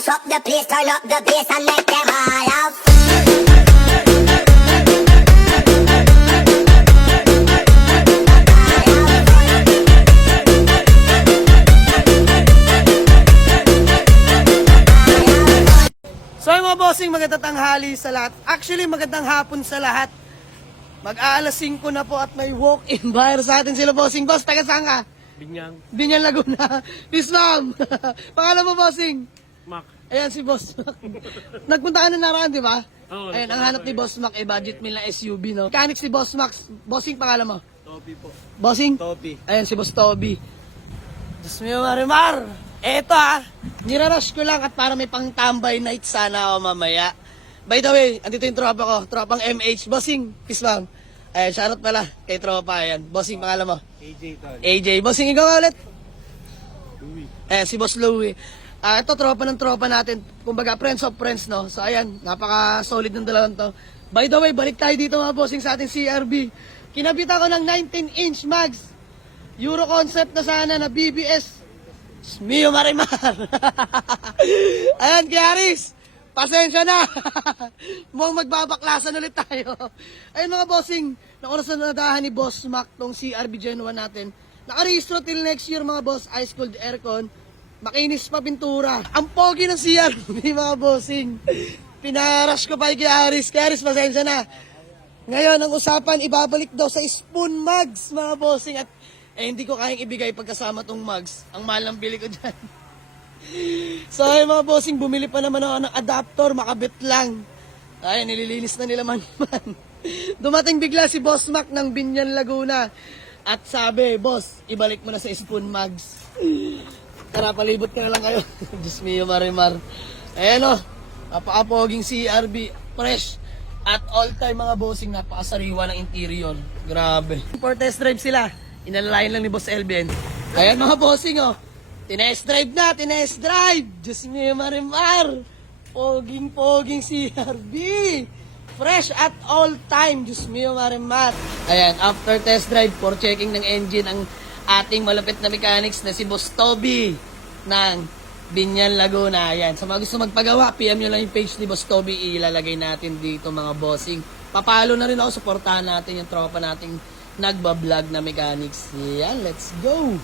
mash up the place, turn up the bass and make them all out. So mga bossing, magandang tanghali sa lahat. Actually, magandang hapon sa lahat. Mag-aalas 5 na po at may walk-in buyer sa atin sila, bossing. Boss, taga saan ka? Binyang. Binyan, Laguna. Peace, ma'am. Pangalan mo, bossing? Mac. Ayan si Boss Mac. Nagpunta ka na naraan, di ba? Oo, Ayan, ang hanap ni Boss Mac, budget meal na SUV, no? Mechanics ni Boss Mac. Bossing, pangalan mo? Topi po. Bossing? Topi. Ayan si Boss Toby. Diyos mo, Marimar. Eto nirarush ko lang at para may pang-tambay night sana ako mamaya. By the way, andito yung tropa ko, tropang MH. Bossing, peace ma'am. Ayan, shoutout pala kay tropa. Ayan, Bossing, pangalan mo? AJ Tol. AJ. Bossing, ikaw ulit? Louie. Ayan, si Boss Louie. Ito, tropa ng tropa natin. Kumbaga, friends of friends, no? So, ayan, napaka-solid ng dalawang to. By the way, balik tayo dito mga bossing sa ating CRB. Kinabit ako ng 19-inch mags. Euro concept na sana na BBS. Mio Marimar. Ayan, Kiaris. Pasensya na. Mukhang magbabaklasan ulit tayo. Ayun mga bossing, nauna sa nadahan ni Boss Mac tong CRB Gen 1 natin. Nakarehistro till next year mga boss, ice cold aircon. Makinis pa pintura. Ang pogi ng CRB mga bossing. Pinarush ko pa kay Kiaris. Kiaris, pasensya na. Ngayon, ang usapan, ibabalik daw sa spoon mugs mga bossing. At hindi ko kayang ibigay pagkasama tong mugs. Ang mahal ng bili ko dyan. So ay mga bossing, bumili pa naman ako ng adapter, makabit lang. Ay, nililinis na nila man. Dumating bigla si Boss Mac ng Binyan, Laguna. At sabi, boss, ibalik mo na sa spoon mugs. Tara, palibot ka na lang kayo. Diyos mio, Marimar. Ayan o, napaka-poging CRB, fresh. At all time mga bossing, napakasariwa ng interior. Grabe. For test drive sila, inalalayan lang ni Boss Elben. Ayan mga bossing o, tinest drive na, tinest drive. Diyos mio, Marimar. Poging CRB. Fresh at all time, Diyos mio, Marimar. Ayan, after test drive, for checking ng engine, ang ating malapit na mechanics na si Boss Toby ng Binyan, Laguna. Ayan. Sa mga gusto magpagawa, PM nyo lang yung page ni Boss Toby. Ilalagay natin dito mga bossing. Papalo na rin ako. Supportahan natin yung tropa nating nagbablog na mechanics. Ayan, let's go!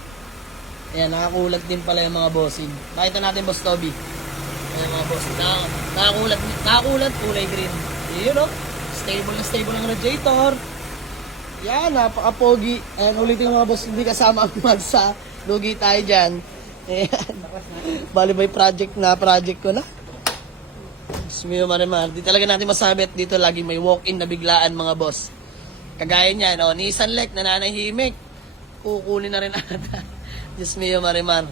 Ayan, nakakulat din pala yung mga bossing. Makita natin Boss Toby. Ayan mga bossing. Nakakulat, kulay green. Yun o. Stable ang radiator. Yan, napaka-pogi. Ayan, ulitin mga boss, hindi kasama ang magsa. Lugi tayo dyan. Ayan. Bali by project ko na. Smio Marimar. Di talaga natin masabi at dito lagi may walk-in na biglaan mga boss. Kagaya niyan, Nissan Lec, nananahimik. Kukunin na rin ata. Diyos mio, Marimar.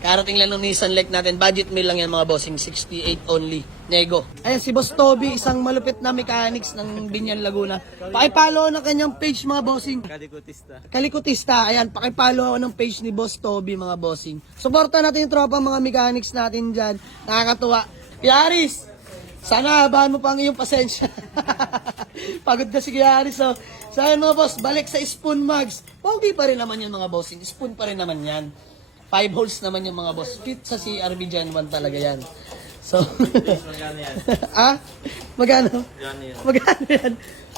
Karating lang ng Nissan Lec natin. Budget meal lang yan mga bossing. 68 only. Nego. Ayan si Boss Toby, isang malupit na mechanics ng Binyan, Laguna. Pakipollow ng kanyang page mga bossing. Kalikutista. Ayan, pakipollow ako ng page ni Boss Toby mga bossing. Suporta natin yung tropa mga mechanics natin dyan. Nakakatuwa. Kiaris, sana habahan mo pa ang iyong pasensya. Pagod na si Kiaris. So ayan mga boss, balik sa spoon mugs. Pogi pa rin naman yan mga bossing. Spoon pa rin naman yan. 5 holes naman yung mga boss. Fit sa CRB Gen 1 talaga yan. So, Magkano yan? Magkano? Magkano Magkano yan? yan?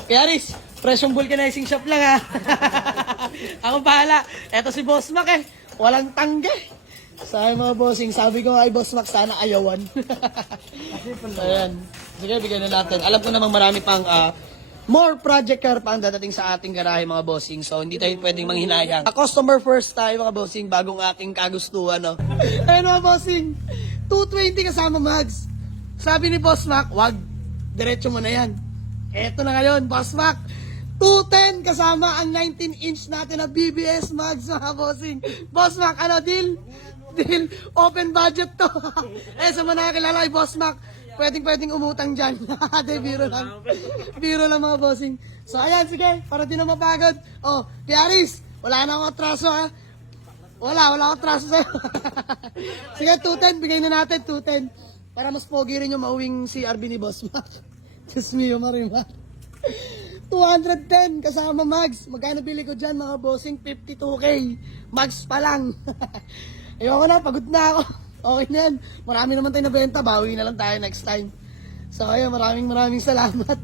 Kiaris, presyong vulcanizing shop lang ha. Ako bahala. Eto si Boss Mac walang tangge. Sa mga bossing, sabi ko ay Boss Mac, sana ayawan. Ayan. Sige, bigyan na natin. Alam ko namang marami pang more project car pa ang dadating sa ating garahe mga bossing. So, hindi tayo pwedeng manghinayang. Customer first tayo mga bossing, bagong ating kagustuhan, no? Ayun mga bossing, 220 kasama mags. Sabi ni Boss Mac, wag, diretso mo na yan. Eto na ngayon, Boss Mac, 210 kasama ang 19-inch natin na BBS mags mga bossing. Boss Mac, ano, deal? Deal, open budget to. Sa mga nakakilala kay Boss Mac, pwedeng umutang dyan. De, biro lang. Biro lang mga bossing. So ayan, sige, para di na mapagod. Kiaris, wala na akong atraso ha. Wala akong atraso sa'yo. Sige, 210, bigay na natin, 210. Para mas pogi rin yung mauwing CRB ni Boss Mac. Diyos mio, Marimar. 210 kasama mags. Magkano bili ko dyan mga bossing? 52K. Mags pa lang. Ayoko na, pagod na ako. Okay na yan. Marami naman tayo nabenta. Bawi na lang tayo next time. So kaya maraming salamat.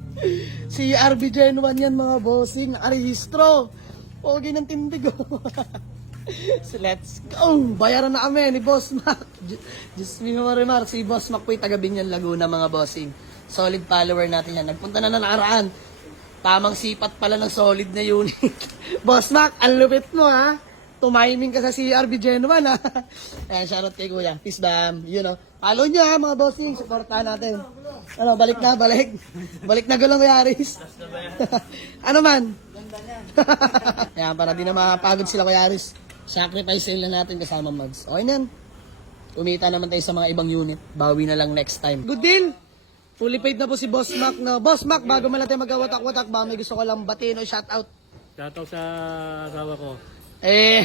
Si RB Gen 1 yan mga bossing. Nakarehistro. Okay ng tindig oh. So let's go. Bayaran na kami ni Boss Mac. Just me Marimar. Si Boss Mac po yung taga Binyan Laguna mga bossing. Solid follower natin yan. Nagpunta na nakaraan. Tamang sipat pala ng solid na unit. Boss Mac, ang lupit mo ha. Tumiming ka sa CRB Gen 1 ha. Ayan, shoutout kay Kuya. Peace bam. You know. Follow nyo ha mga bossing. Supportahan natin. Ano, balik na, balik. Balik na gulong Kuya Aris. Ano man? Ayan, para di na mapagod sila Kuya Aris. Sacrifice sale na natin kasama Mags. Okay na yan. Kumita naman tayo sa mga ibang unit. Bawi na lang next time. Good deal! Fully paid na po si Boss Mac. No? Boss Mac, bago man natin magkawatak-watak ba, may gusto ko lang batiin o shoutout. Shoutout sa asawa ko.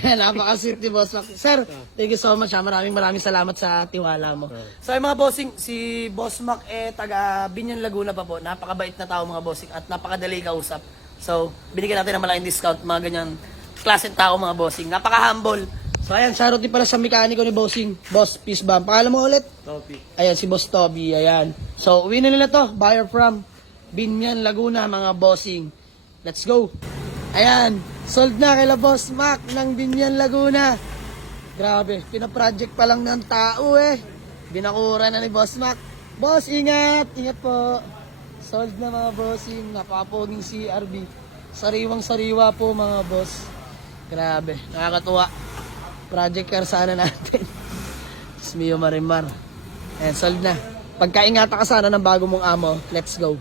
Napaka-sweet ni Boss Mac. Sir, thank you so much. Maraming salamat sa tiwala mo. So mga bossing, si Boss Mac taga Binyan Laguna pa po. Napakabait na tao mga bossing at napakadali kausap. So, binigyan natin ng malaking discount mga ganyan klaseng tao mga bossing. Napaka-humble. So ayan, shoutout din pala sa mekaniko ni Bossing. Boss, peace bomb. Pangalan mo ulit? Topi. Ayan, si Boss Toby. Ayan. So, uwi na nila to. Buyer from Binyan Laguna mga bossing. Let's go. Ayan, sold na kay Boss Mac ng Binyan Laguna. Grabe, pinaproject pa lang ng tao eh. Binakura na ni Boss Mac. Boss, ingat! Ingat po. Sold na mga bossing. Napakapoging CRB. Sariwang-sariwa po mga boss. Grabe, nakakatuwa. Project car sana natin. Smio Marimar. Ayan, sold na. Pagkaingatan ka sana ng bago mong amo, let's go.